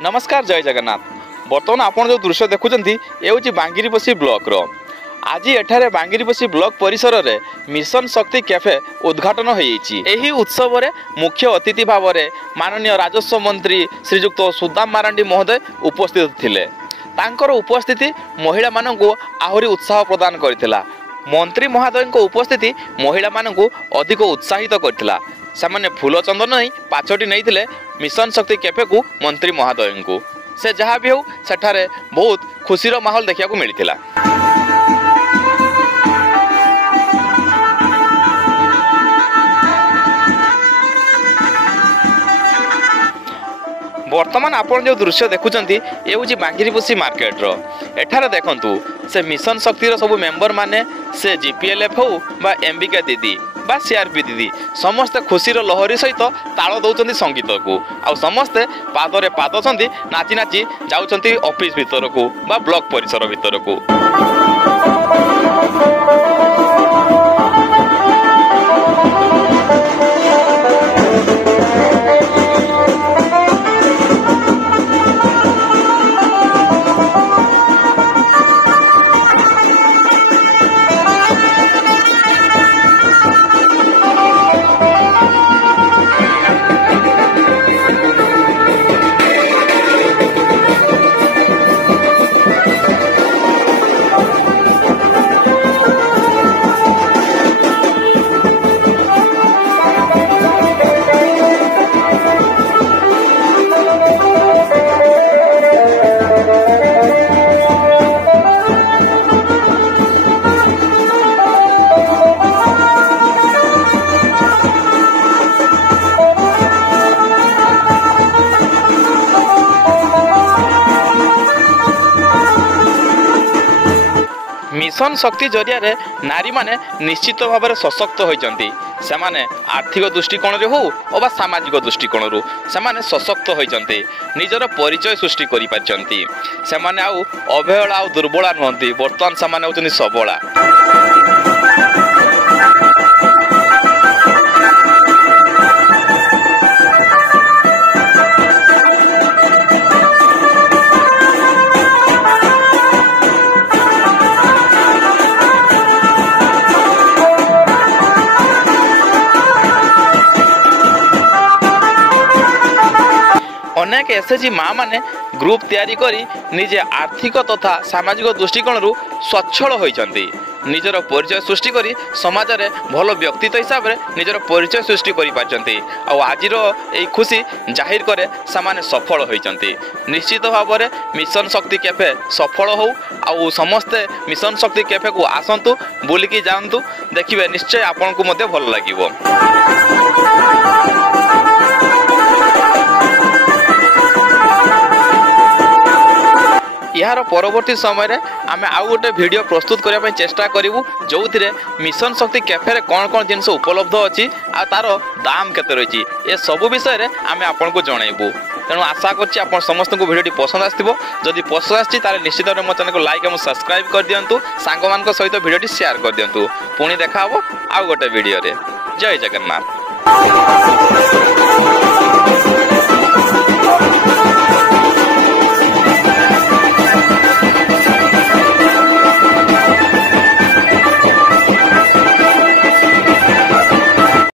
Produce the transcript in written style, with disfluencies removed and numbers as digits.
नमस्कार जय जगन्नाथ। बर्तमान आपन जो दृश्य देखुंत ये बांगिरीपोषी ब्लॉक रो आज एठारे बांगिरीपोषी ब्लॉक परिसर रे मिशन शक्ति कैफे उद्घाटन होई उत्सव रे मुख्य अतिथि भाव में माननीय राजस्व मंत्री श्रीजुक्त सुदाम मारांडी महोदय उपस्थित थिले। तांकर उपस्थिति महिला माननकु आहुरी उत्साह प्रदान करथिला। मंत्री महोदय उपस्थिति महिला माननकु अधिक उत्साहित करथिला। सामान्य फूल चंदन नहीं पाछटी नहीं मिशन शक्ति कैफे को मंत्री महोदय को से जहाँ भी हो सेठारे बहुत खुशीर माहौल देखा मिलता। वर्तमान आपन जो दृश्य देखुंत ये हूँ बांगिरीपोषी मार्केट रो। एठारे देखंतु से मिशन शक्तिर सब मेंबर माने से जीपीएलएफ हो बा एमबीके दीदी बा सीआरपी दीदी समस्ते खुशीर लहरी सहित ताल दौरान संगीत को आ समस्ते पादरे पाद नाची नाची जाउछंती ऑफिस भीतर को बा ब्लॉक परिसर भीतर को। मिशन शक्ति जरिया रे नारी माने निश्चित भाव में सशक्त होइचंती। सेमाने आर्थिक दृष्टिकोण रे हो अबा सामाजिक दृष्टिकोण रु सेमाने सशक्त होइचंती। निजर परिचय सृष्टि करि पारचंती। सेमाने आउ अवहेला आउ दुर्बला नहंती। वर्तमान सेमाने होचंती सबला। अनेक एसएचजी माँ माने ग्रुप तैयारी करी निजे आर्थिक तथा सामाजिक दृष्टिकोण रु स्वच्छल होइचंती। निजर परिचय सृष्टि करी समाज रे भल व्यक्तित्व हिसाब रे निजर परिचय सृष्टि करि पारचंती। आ आजिर एई खुशी जाहिर करे सामाने सफल होइचंती। निश्चित भाव में मिशन शक्ति कैफे सफल हो आ समस्ते मिशन शक्ति कैफे को आसंतु बुलिकी जांतु देखिबे निश्चय आपन को मध्य भल लागिवो। यार परवर्ती समय रे आमे आउ गोटे वीडियो प्रस्तुत करने चेष्टा करूँ जो मिशन शक्ति कैफे रे कौन कौन जिनस उपलब्ध अच्छी आ तार दाम केते रही ए सबु विषय रे आमे आपन को जनइबू। तेणु आशा करछि आपन समस्त को वीडियो पसंद आथिबो। जदि पसंद आछि ताले निश्चित भाव मो चैनल को लाइक एवं सब्सक्राइब कर दियंतु। सांग मान सहित वीडियो शेयर कर दियंतु। पुणी देखा हबो आउ गोटे वीडियो रे। जय जगन्नाथ।